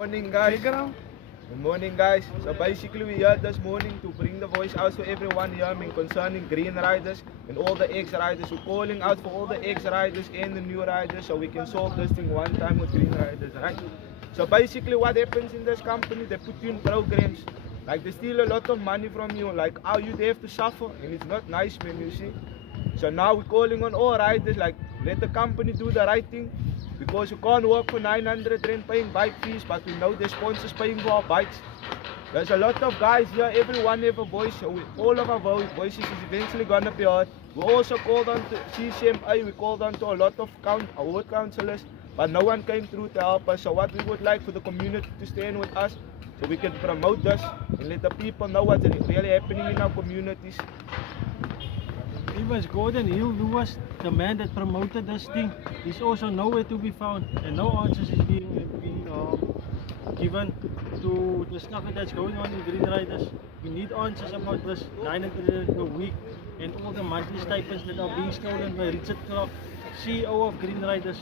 Morning guys. Good morning guys. So basically we here this morning to bring the voice out to everyone here concerning green riders and all the ex-riders. We're calling out for all the ex-riders and the new riders so we can solve this thing one time with green riders, right? So basically what happens in this company, they put you in programs. Like they steal a lot of money from you, like how you have to suffer, and it's not nice, man, you see. So now we're calling on all riders, like let the company do the right thing, because you can't work for 900 rand paying bike fees, but we know the sponsors paying for our bikes. There's a lot of guys here, everyone have a voice, so all of our voices is eventually gonna be heard. We also called on to CCMA, we called on to a lot of ward councillors, but no one came through to help us. So what we would like for the community to stand with us, so we can promote this and let the people know what's really happening in our communities. It was Gordon Hill who was the man that promoted this thing. He's also nowhere to be found, and no answers is being given to the stuff that's going on in Green Riders. We need answers about this 900 per week and all the monthly stipends that are being stolen by Richard Clark, CEO of Green Riders.